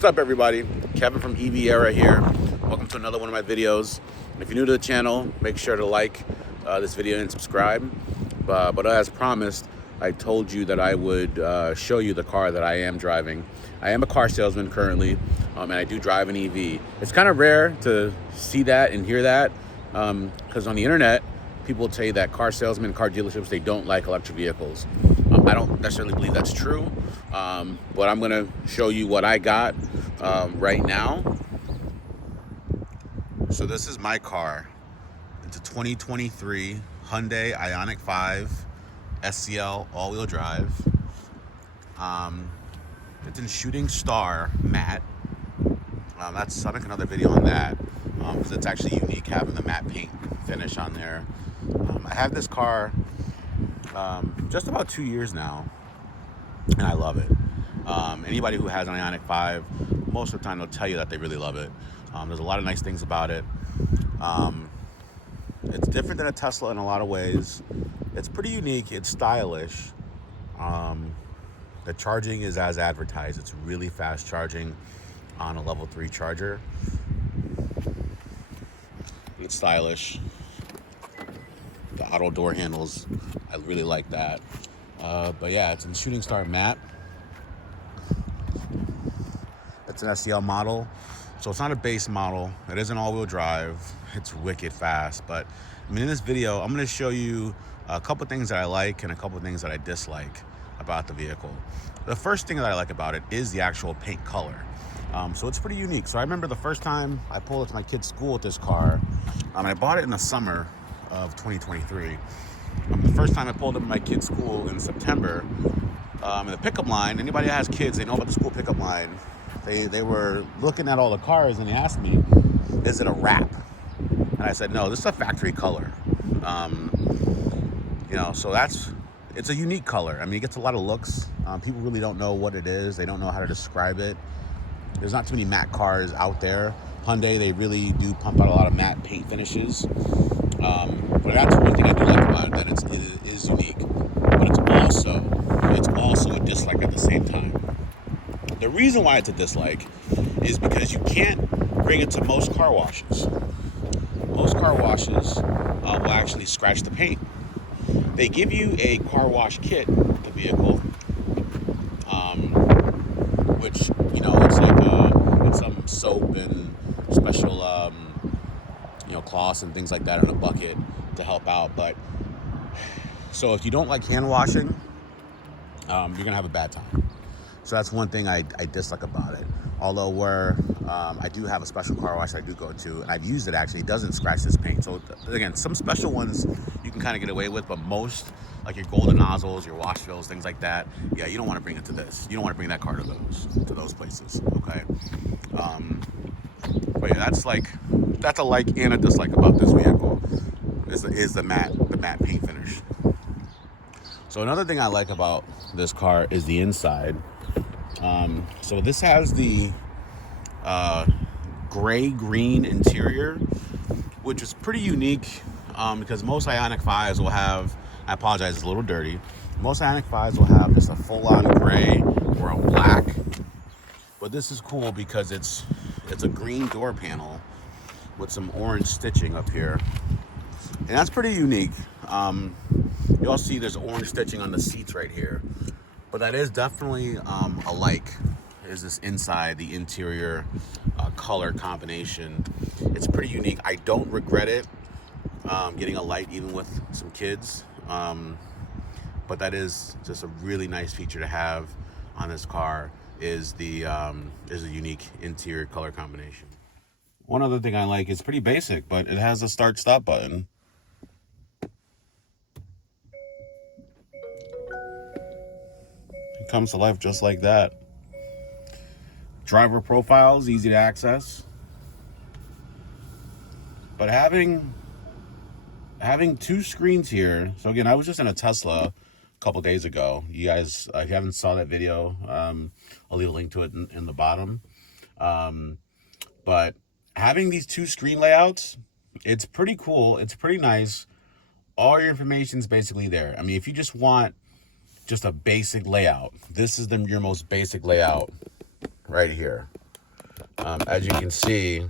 What's up, everybody? Kevin from EV Era here. Welcome to another one of my videos. If you're new to the channel, make sure to like this video and subscribe. But as promised, I told you that I would show you the car that I am driving. I am a car salesman currently, and I do drive an EV. It's kind of rare to see that and hear that, because on the internet, people say that car salesmen, car dealerships, they don't like electric vehicles. I don't necessarily believe that's true, but I'm gonna show you what I got right now. So this is my car. It's a 2023 Hyundai Ioniq 5 SCL all-wheel drive. It's in Shooting Star matte. I'll make another video on that because it's actually unique having the matte paint finish on there. I have this car just about 2 years now, and I love it. Anybody who has an Ioniq 5, most of the time they'll tell you that they really love it. There's a lot of nice things about it. It's different than a Tesla in a lot of ways. It's pretty unique. It's stylish. The charging is as advertised. It's really fast charging on a level 3 charger. It's stylish. The auto door handles, I really like that. But yeah, it's in Shooting Star matte. It's an SCL model, so it's not a base model. It is an all-wheel drive. It's wicked fast. But I mean, in this video, I'm going to show you a couple things that I like and a couple things that I dislike about the vehicle. The first thing that I like about it is the actual paint color. So it's pretty unique. So I remember the first time I pulled up to my kid's school with this car, and I bought it in the summer of 2023. The first time I pulled up to my kid's school in September, in the pickup line, anybody that has kids, they know about the school pickup line. They were looking at all the cars and they asked me, is it a wrap? And I said, no, this is a factory color. So it's a unique color. I mean, it gets a lot of looks. People really don't know what it is. They don't know how to describe it. There's not too many matte cars out there. Hyundai, they really do pump out a lot of matte paint finishes. But that's one thing I do like about it, that it is unique. But it's also a dislike at the same time. The reason why it's a dislike is because you can't bring it to most car washes. Most car washes will actually scratch the paint. They give you a car wash kit with the vehicle, which, it's like it's some soap and special, cloths and things like that in a bucket to help out. But so if you don't like hand washing, you're gonna have a bad time. So that's one thing I dislike about it. Although I do have a special car wash I do go to, and I've used it actually, it doesn't scratch this paint. So again, some special ones you can kind of get away with, but most, like your golden nozzles, your wash fills, things like that, yeah, you don't want to bring it to this. You don't want to bring that car to those places, okay? But yeah, that's a like and a dislike about this vehicle is the matte paint finish. So another thing I like about this car is the inside. So this has the gray-green interior, which is pretty unique, because most Ioniq 5s will have, I apologize, it's a little dirty. Most Ioniq 5s will have just a full-on gray or a black. But this is cool because it's a green door panel with some orange stitching up here. And that's pretty unique. You'll see there's orange stitching on the seats right here. But that is definitely a like, is this inside, the interior color combination. It's pretty unique. I don't regret it, getting a light even with some kids. But that is just a really nice feature to have on this car, is a unique interior color combination. One other thing I like, is pretty basic, but it has a start-stop button. It comes to life just like that. Driver profiles, easy to access. But having two screens here, so again, I was just in a Tesla a couple days ago. You guys, if you haven't saw that video, I'll leave a link to it in the bottom. But having these two screen layouts, it's pretty cool. It's pretty nice. All your information's basically there. I mean, if you just want just a basic layout, this is your most basic layout right here. As you can see,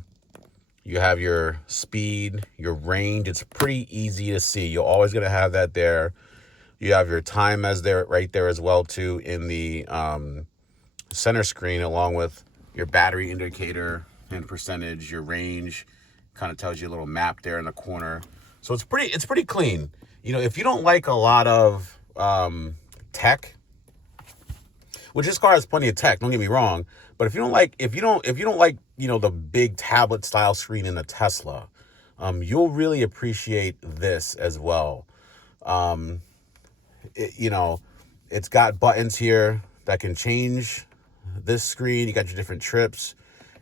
you have your speed, your range. It's pretty easy to see. You're always going to have that there. You have your time as there, right there as well too, in the center screen, along with your battery indicator and percentage, your range. Kind of tells you a little map there in the corner. So it's pretty clean. You know, if you don't like a lot of tech, which this car has plenty of tech, don't get me wrong, but if you don't like you know, the big tablet style screen in a Tesla, you'll really appreciate this as well. You know, it's got buttons here that can change this screen. You got your different trips.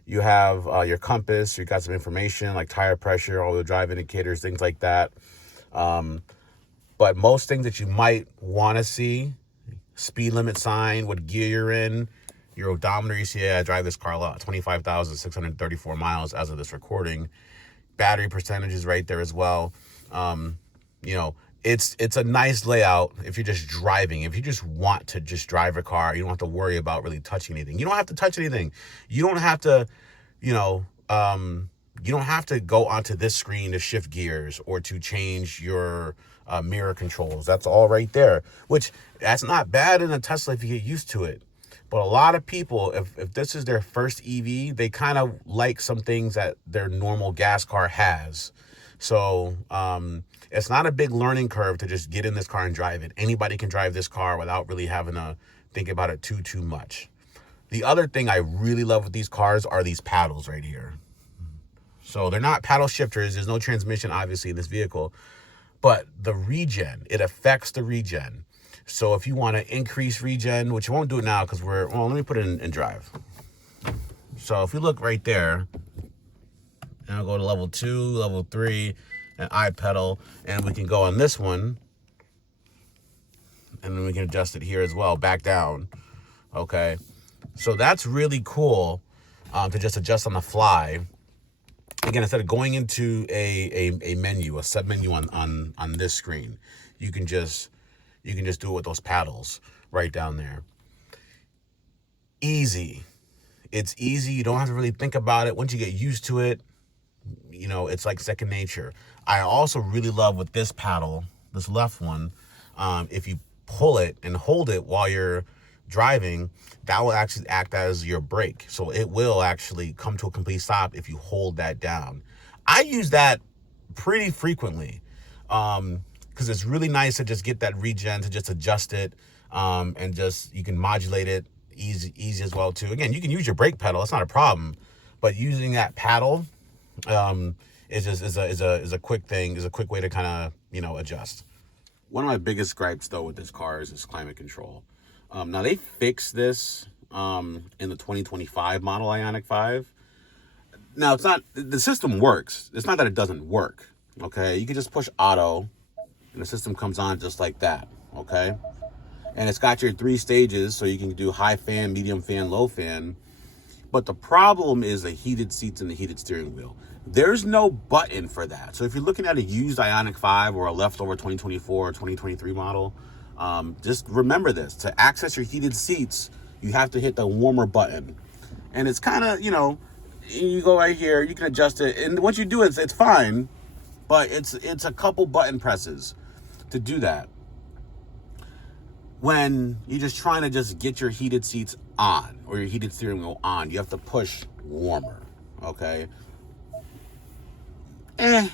You have your compass. You got some information like tire pressure, all the drive indicators, things like that. But most things that you might want to see: speed limit sign, what gear you're in, your odometer. You see, I drive this car a lot, 25,634 miles as of this recording. Battery percentage is right there as well. You know, it's a nice layout if you're just driving. If you just want to just drive a car, you don't have to worry about really touching anything. You don't have to touch anything. You don't have to, you know, you don't have to go onto this screen to shift gears or to change your mirror controls. That's all right there, which that's not bad in a Tesla if you get used to it. But a lot of people, if this is their first EV, they kind of like some things that their normal gas car has. So it's not a big learning curve to just get in this car and drive it. Anybody can drive this car without really having to think about it too much. The other thing I really love with these cars are these paddles right here. So they're not paddle shifters. There's no transmission, obviously, in this vehicle. But the regen, it affects the regen. So if you want to increase regen, which you won't do it now because let me put it in drive. So if we look right there, and I'll go to level 2, level 3, and I pedal, and we can go on this one, and then we can adjust it here as well, back down. Okay, so that's really cool to just adjust on the fly. Again, instead of going into a menu, a sub menu on this screen, you can just do it with those paddles right down there. Easy. It's easy. You don't have to really think about it. Once you get used to it, you know, it's like second nature. I also really love with this paddle, this left one, if you pull it and hold it while you're driving, that will actually act as your brake. So it will actually come to a complete stop if you hold that down. I use that pretty frequently because it's really nice to just get that regen, to just adjust it, and just you can modulate it easy as well too. Again, you can use your brake pedal, it's not a problem, but using that paddle is a quick thing, is a quick way to kind of, you know, adjust. One of my biggest gripes though with this car is this climate control. Now they fixed this in the 2025 model Ioniq 5. Now it's not, the system works. It's not that it doesn't work. Okay, you can just push auto and the system comes on just like that. Okay, and it's got your 3 stages, so you can do high fan, medium fan, low fan. But the problem is the heated seats and the heated steering wheel. There's no button for that. So if you're looking at a used Ioniq 5 or a leftover 2024 or 2023 model, just remember this: to access your heated seats, you have to hit the warmer button. And it's kind of, you know, you go right here, you can adjust it. And once you do it, it's fine, but it's a couple button presses to do that. When you're just trying to just get your heated seats on or your heated steering wheel on, you have to push warmer, okay? Now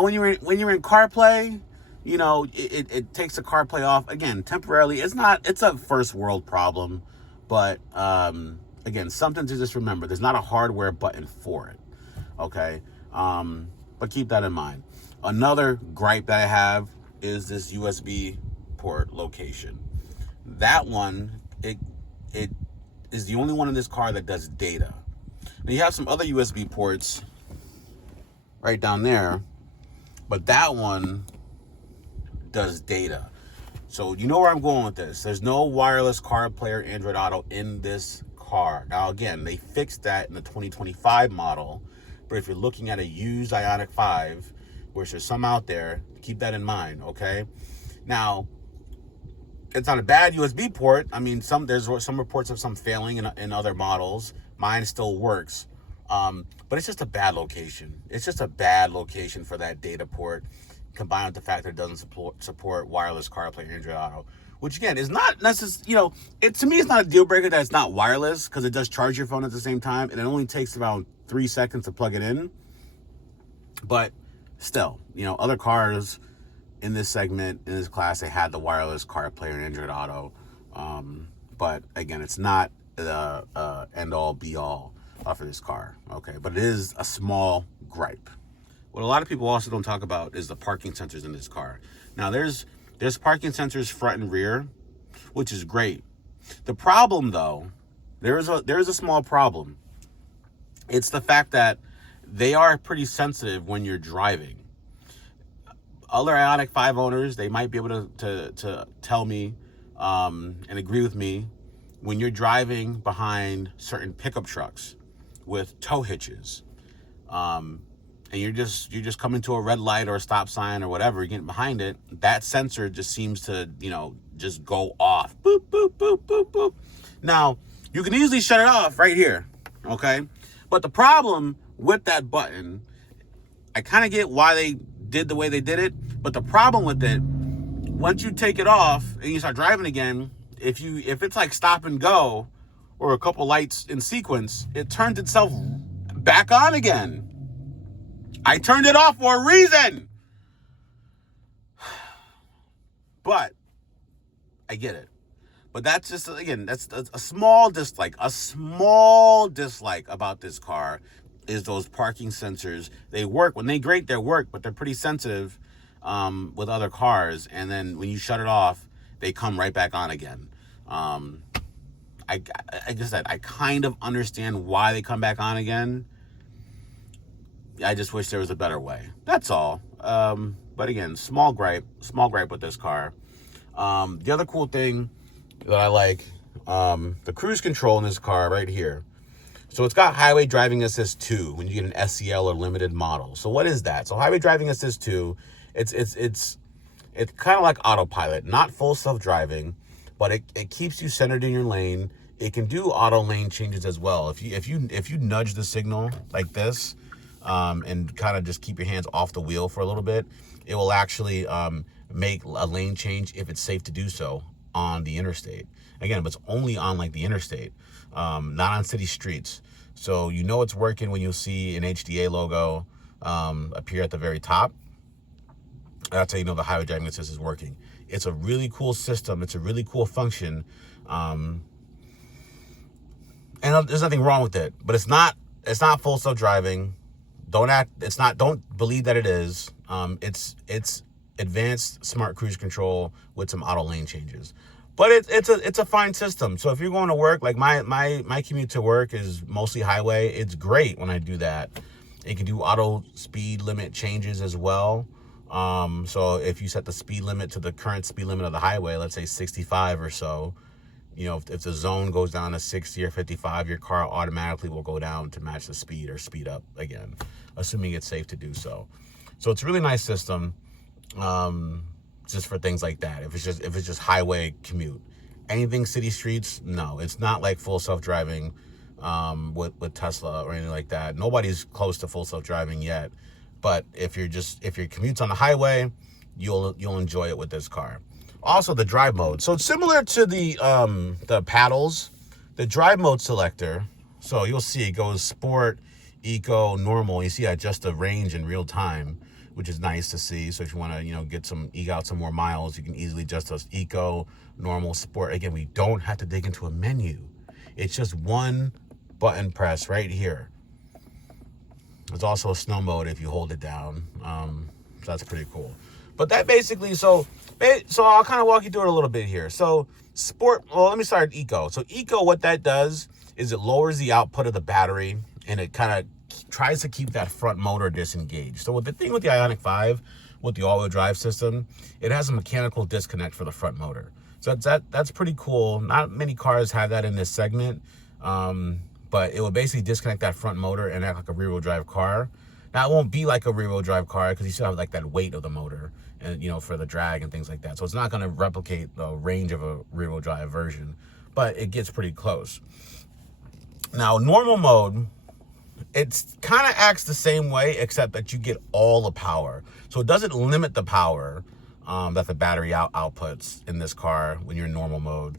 when you're in CarPlay, you know, it takes the CarPlay off again temporarily. It's a first world problem, but again, something to just remember: there's not a hardware button for it, okay? But keep that in mind. Another gripe that I have is this USB port location. That one, it is the only one in this car that does data. Now you have some other USB ports right down there, but that one does data. So you know where I'm going with this. There's no wireless CarPlay or Android Auto in this car. Now again, they fixed that in the 2025 model, but if you're looking at a used Ioniq 5, which there's some out there, keep that in mind, okay? Now, it's on a bad USB port. I mean, there's some reports of some failing in other models. Mine still works, but it's just a bad location. It's just a bad location for that data port, combined with the fact that it doesn't support wireless CarPlay and Android Auto, which again is not necessarily, to me it's not a deal breaker that it's not wireless, because it does charge your phone at the same time, and it only takes around 3 seconds to plug it in. But still, other cars in this segment, in this class, they had the wireless CarPlay and Android Auto. But again, it's not the end-all, be-all for this car. Okay, but it is a small gripe. What a lot of people also don't talk about is the parking sensors in this car. Now, there's parking sensors front and rear, which is great. The problem, though, there is a small problem. It's the fact that they are pretty sensitive when you're driving. Other Ioniq 5 owners, they might be able to tell me and agree with me, when you're driving behind certain pickup trucks with tow hitches, and you're just coming to a red light or a stop sign or whatever, you're getting behind it, that sensor just seems to, just go off. Boop, boop, boop, boop, boop. Now, you can easily shut it off right here, okay? But the problem with that button, I kind of get why they did the way they did it, but the problem with it, once you take it off and you start driving again, if it's like stop and go or a couple lights in sequence, it turns itself back on again. I turned it off for a reason. But I get it. But that's just, again, that's a small dislike. A small dislike about this car is those parking sensors. They work. When they grate, they work, but they're pretty sensitive with other cars. And then when you shut it off, they come right back on again. I guess that I kind of understand why they come back on again. I just wish there was a better way. That's all. But again, small gripe with this car. The other cool thing that I like, the cruise control in this car right here. So it's got Highway Driving Assist 2 when you get an SEL or limited model. So what is that? So Highway Driving Assist 2, it's kind of like autopilot, not full self-driving, but it keeps you centered in your lane. It can do auto lane changes as well. If you nudge the signal like this, and kind of just keep your hands off the wheel for a little bit, it will actually make a lane change if it's safe to do so on the interstate. Again, but it's only on like the interstate, not on city streets. So it's working when you see an HDA logo appear at the very top. That's how you know the Highway Driving Assist is working. It's a really cool system. It's a really cool function. And there's nothing wrong with it, but it's not full self-driving. Don't believe that it is. It's advanced smart cruise control with some auto lane changes. But it's a fine system. So if you're going to work, like my commute to work is mostly highway, it's great when I do that. It can do auto speed limit changes as well. So if you set the speed limit to the current speed limit of the highway, let's say 65 or so, if the zone goes down to 60 or 55, your car automatically will go down to match the speed or speed up again, assuming it's safe to do so. So it's a really nice system, just for things like that. If it's just highway commute, anything city streets, no, it's not like full self-driving with Tesla or anything like that. Nobody's close to full self-driving yet. But if your commute's on the highway, you'll enjoy it with this car. Also, the drive mode. So it's similar to the paddles, the drive mode selector. So you'll see it goes sport, eco, normal. You see I adjust the range in real time, which is nice to see. So if you want to eke out some more miles, you can easily adjust those eco, normal, sport. Again, we don't have to dig into a menu. It's just one button press right here. There's also a snow mode if you hold it down. So that's pretty cool. But that basically, so I'll kind of walk you through it a little bit here. So sport, well, let me start with eco. So eco, what that does is it lowers the output of the battery, and it kind of tries to keep that front motor disengaged. So with the thing with the Ioniq 5, with the all-wheel drive system, it has a mechanical disconnect for the front motor. So that's pretty cool. Not many cars have that in this segment. But it will basically disconnect that front motor and act like a rear-wheel drive car. Now, it won't be like a rear-wheel drive car because you still have like that weight of the motor and, you know, for the drag and things like that. So it's not going to replicate the range of a rear-wheel drive version, but it gets pretty close. Now, normal mode, it's kind of acts the same way, except that you get all the power. So it doesn't limit the power that the battery outputs in this car when you're in normal mode.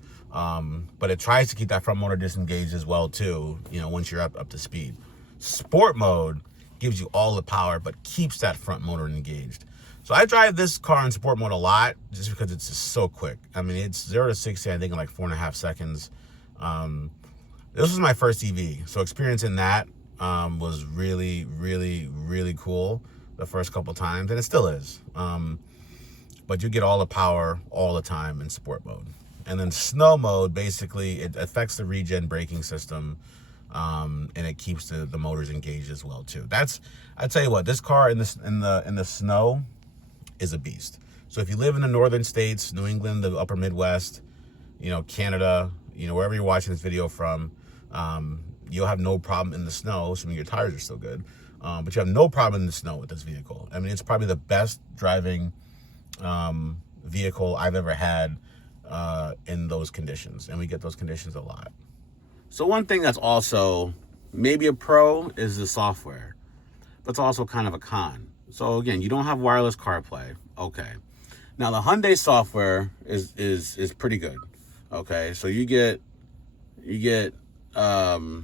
But it tries to keep that front motor disengaged as well too, you know, once you're up to speed. Sport mode gives you all the power, but keeps that front motor engaged. So I drive this car in sport mode a lot just because it's just so quick. I mean, it's 0 to 60, I think, in like 4.5 seconds. This was my first EV, so experiencing that was really, really, really cool the first couple times, and it still is. But you get all the power all the time in sport mode. And then snow mode, basically, it affects the regen braking system, and it keeps the motors engaged as well too. I tell you what, this car in the snow is a beast. So if you live in the northern states, New England, the upper Midwest, you know, Canada, you know, wherever you're watching this video from, you'll have no problem in the snow, assuming your tires are still good. But you have no problem in the snow with this vehicle. I mean, it's probably the best driving vehicle I've ever had in those conditions, and we get those conditions a lot. So one thing that's also maybe a pro is the software, but it's also kind of a con. So again, you don't have wireless CarPlay. Okay. Now the Hyundai software is pretty good. Okay, so you get well,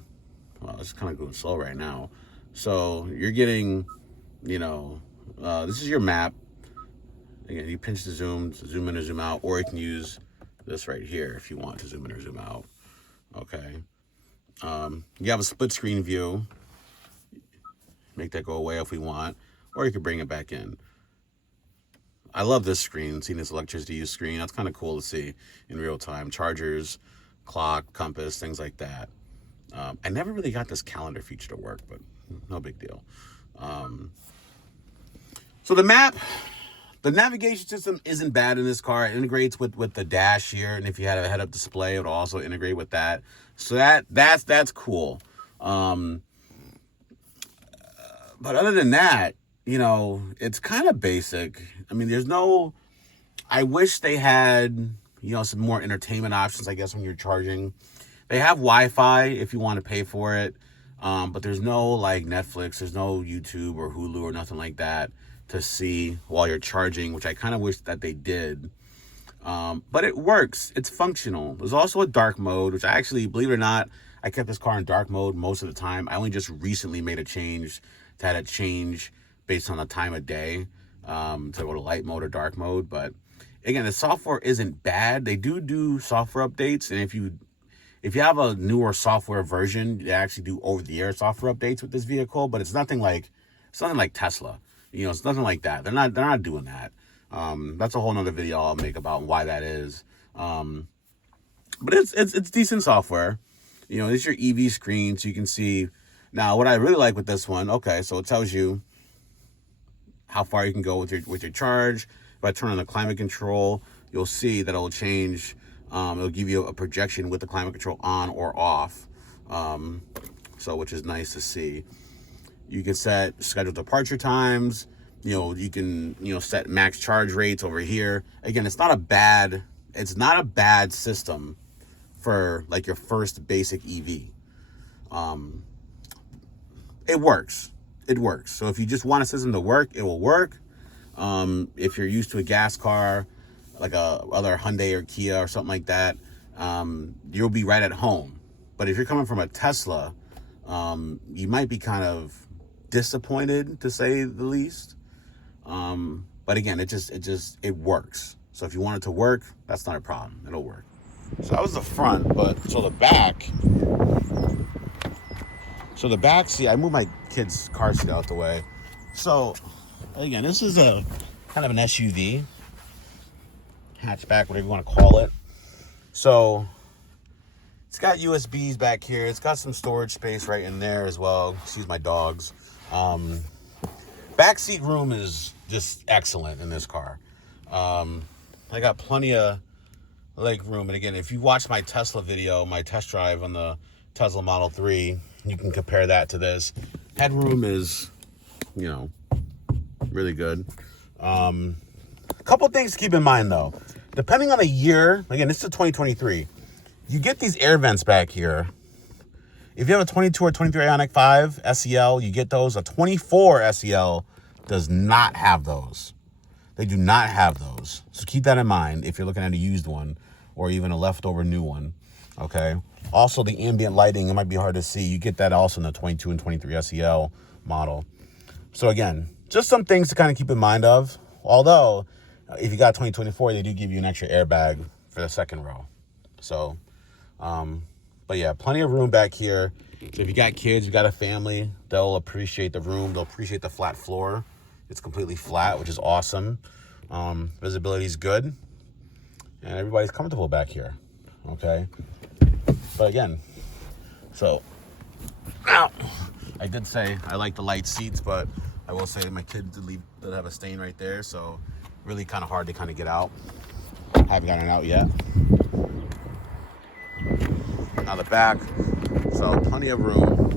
it's kind of going slow right now. So you're getting, you know, this is your map. Again, you pinch the zoom in or zoom out, or you can use this right here if you want to zoom in or zoom out. Okay. You have a split screen view. Make that go away if we want, or you could bring it back in. I love this screen, seeing this electricity use screen. That's kind of cool to see in real time. Chargers, clock, compass, things like that. I never really got this calendar feature to work, but no big deal. So the map, the navigation system isn't bad in this car. It integrates with the dash here, and if you had a head-up display, it would also integrate with that. So that's cool. But other than that, you know, it's kind of basic. I mean, I wish they had, you know, some more entertainment options, I guess, when you're charging. They have Wi-Fi if you want to pay for it. But there's no like Netflix, there's no YouTube or Hulu or nothing like that to see while you're charging, which I kind of wish that they did. But it works. It's functional. There's also a dark mode, which I actually, believe it or not, I kept this car in dark mode most of the time. I only just recently made a change to have it change based on the time of day to go to light mode or dark mode. But again, the software isn't bad. They do software updates, and if you have a newer software version, they actually do over-the-air software updates with this vehicle. But it's nothing like Tesla. You know, it's nothing like that. They're not doing that. That's a whole nother video I'll make about why that is. But it's decent software. You know, it's your EV screen, so you can see. Now, what I really like with this one, okay, so it tells you how far you can go with your charge. If I turn on the climate control, you'll see that it'll change. It'll give you a projection with the climate control on or off. So which is nice to see. You can set scheduled departure times. You know, you can, you know, set max charge rates over here. Again, it's not a bad system for like your first basic EV. It works. So if you just want a system to work, it will work. If you're used to a gas car, like other Hyundai or Kia or something like that, you'll be right at home. But if you're coming from a Tesla, you might be kind of disappointed, to say the least. But again, it works. So if you want it to work, that's not a problem. It'll work. So that was the front, but so the back. So the back seat, I moved my kid's car seat out the way. So again, this is a kind of an SUV, hatchback, whatever you want to call it. So it's got USBs back here. It's got some storage space right in there as well. Excuse my dogs. Back seat room is just excellent in this car. I got plenty of leg room. And again, if you watch my Tesla video, my test drive on the Tesla Model 3, you can compare that to this. Headroom is you know, really good. A couple things to keep in mind though. Depending on the year, again, this is 2023. You get these air vents back here. If you have a 22 or 23 Ioniq 5 SEL, you get those. A 24 SEL does not have those. They do not have those. So keep that in mind if you're looking at a used one or even a leftover new one, okay? Also, the ambient lighting, it might be hard to see. You get that also in the 22 and 23 SEL model. So again, just some things to kind of keep in mind of. Although, if you got 2024, they do give you an extra airbag for the second row. So, but yeah, plenty of room back here. So if you got kids, you got a family, they'll appreciate the room. They'll appreciate the flat floor. It's completely flat, which is awesome. Visibility is good. And everybody's comfortable back here, okay? But again, so, now, I did say I like the light seats, but I will say my kid did have a stain right there, so really kind of hard to kind of get out. Haven't gotten it out yet. Now the back, so plenty of room.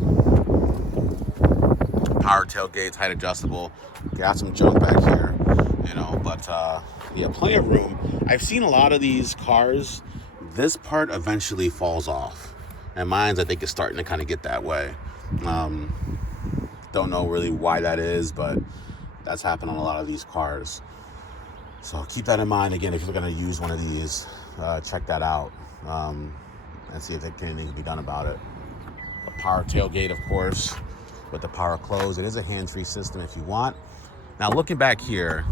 Power tailgates, height adjustable. Got some junk back here, you know, but yeah, plenty of room. I've seen a lot of these cars, this part eventually falls off. And mine's, I think, is starting to kind of get that way. Don't know really why that is, but that's happened on a lot of these cars. So keep that in mind. Again, if you're going to use one of these, check that out and see if anything can be done about it. A power tailgate, of course, with the power close. It is a hands-free system if you want. Now, looking back here,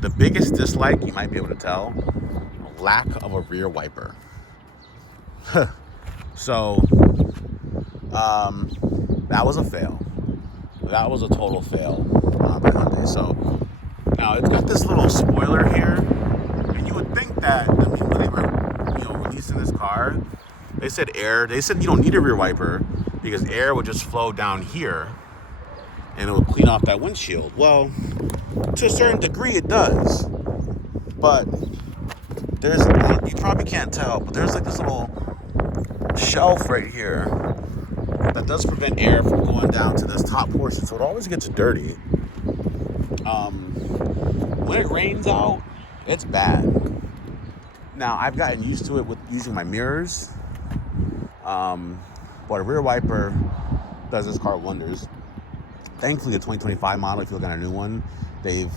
the biggest dislike, you might be able to tell, lack of a rear wiper. So, that was a fail. That was a total fail by Hyundai. So, now it's got this little spoiler here, and you would think that, I mean, when they were, you know, releasing this car, they said you don't need a rear wiper because air would just flow down here and it would clean off that windshield. Well, to a certain degree it does, but you probably can't tell, but there's like this little shelf right here that does prevent air from going down to this top portion, so it always gets dirty. When it rains out, it's bad. Now, I've gotten used to it with using my mirrors, but a rear wiper does this car wonders. Thankfully, the 2025 model, if you look at a new one, that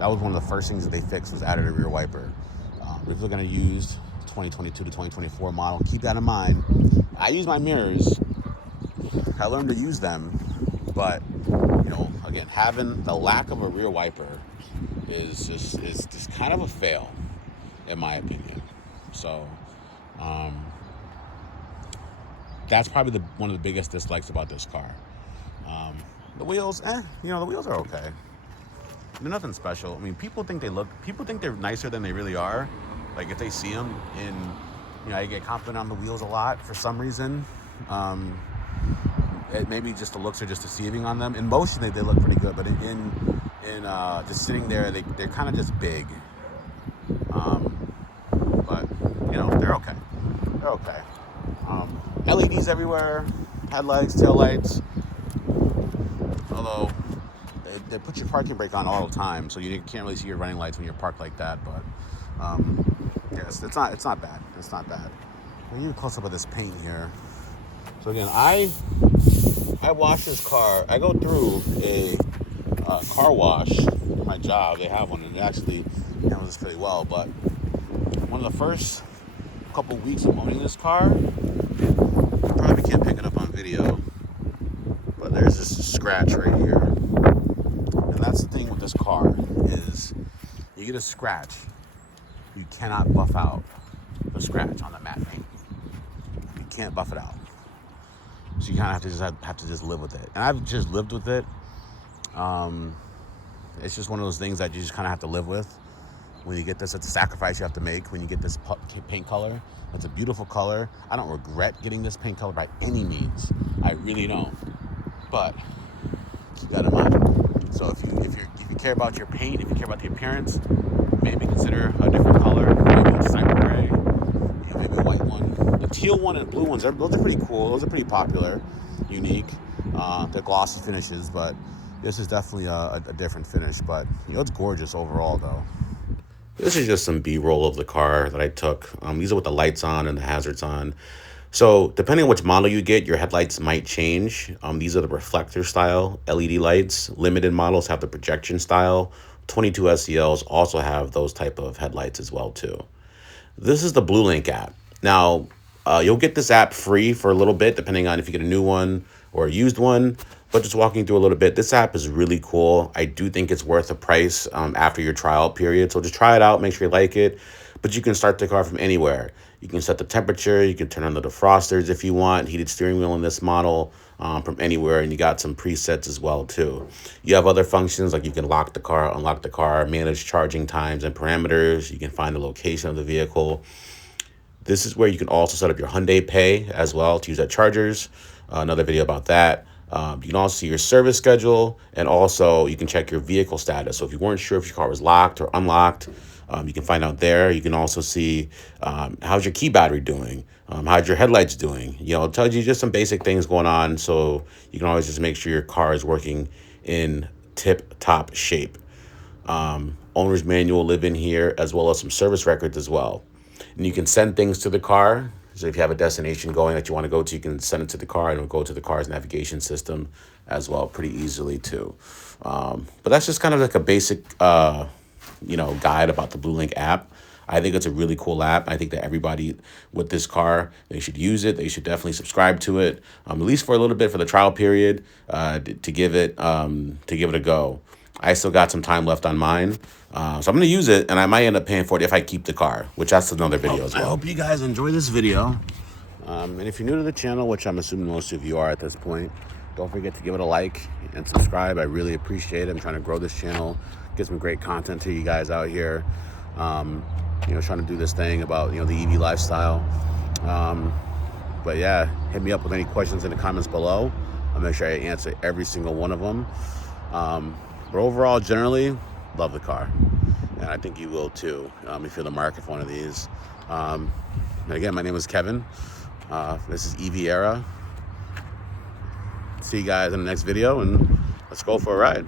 was one of the first things that they fixed, was added a rear wiper. If you're going to use 2022 to 2024 model, keep that in mind. I use my mirrors. I learned to use them, but you know, again, having the lack of a rear wiper is just kind of a fail, in my opinion. So, that's probably one of the biggest dislikes about this car. The wheels, you know, the wheels are okay. They're nothing special. I mean, people think they're nicer than they really are. Like if they see them you know, I get confident on the wheels a lot for some reason. Maybe just the looks are just deceiving on them. In motion, they look pretty good, but in just sitting there, they're kind of just big. But you know, they're okay. They're okay. LEDs everywhere, headlights, taillights. Although they put your parking brake on all the time, so you can't really see your running lights when you're parked like that. But yes, it's not bad. It's not bad. Let me close up of this paint here. So again, I wash this car. I go through a car wash for my job. They have one, and it actually handles this really well. But one of the first couple weeks of owning this car, you probably can't pick it up on video, but there's this scratch right here. And that's the thing with this car, is you get a scratch, you cannot buff out the scratch on the matte paint. You can't buff it out. So you kind of have to just live with it. And I've just lived with it. It's just one of those things that you just kind of have to live with. When you get this, it's a sacrifice you have to make when you get this paint color. It's a beautiful color. I don't regret getting this paint color by any means. I really don't. But keep that in mind. So if you care about your paint, if you care about the appearance, maybe consider a different color. Maybe a cyber gray, you know, maybe a white one. The teal one and blue ones, those are pretty cool. Those are pretty popular, unique. They're glossy finishes, but This is definitely a different finish, but it's gorgeous overall though. This is just some B-roll of the car that I took. These are with the lights on and the hazards on. So depending on which model you get, your headlights might change. These are the reflector style LED lights. Limited models have the projection style. 22 SELs also have those type of headlights as well too. This is the BlueLink app. Now, you'll get this app free for a little bit, depending on if you get a new one or a used one. But just walking through a little bit, this app is really cool. I do think it's worth the price after your trial period. So just try it out, make sure you like it. But you can start the car from anywhere. You can set the temperature, you can turn on the defrosters if you want, heated steering wheel in this model from anywhere, and you got some presets as well too. You have other functions like you can lock the car, unlock the car, manage charging times and parameters. You can find the location of the vehicle. This is where you can also set up your Hyundai Pay as well to use at chargers. Another video about that. You can also see your service schedule, and also you can check your vehicle status. So if you weren't sure if your car was locked or unlocked, you can find out there. You can also see how's your key battery doing, how's your headlights doing. It tells you just some basic things going on, so you can always just make sure your car is working in tip-top shape. Owner's manual live in here, as well as some service records as well. And you can send things to the car. So if you have a destination going that you want to go to, you can send it to the car, and it'll go to the car's navigation system as well pretty easily too. But that's just kind of like a basic, guide about the BlueLink app. I think it's a really cool app. I think that everybody with this car, they should use it. They should definitely subscribe to it, at least for a little bit for the trial period, to give it a go. I still got some time left on mine, so I'm going to use it, and I might end up paying for it if I keep the car, which that's another video as well. I hope you guys enjoy this video, and if you're new to the channel, which I'm assuming most of you are at this point, don't forget to give it a like and subscribe. I really appreciate it. I'm trying to grow this channel, get some great content to you guys out here, trying to do this thing about, the EV lifestyle. But yeah, hit me up with any questions in the comments below. I'll make sure I answer every single one of them. But overall, generally, love the car. And I think you will too, if you're in the market for one of these. And again, my name is Kevin. This is EV Era. See you guys in the next video, and let's go for a ride.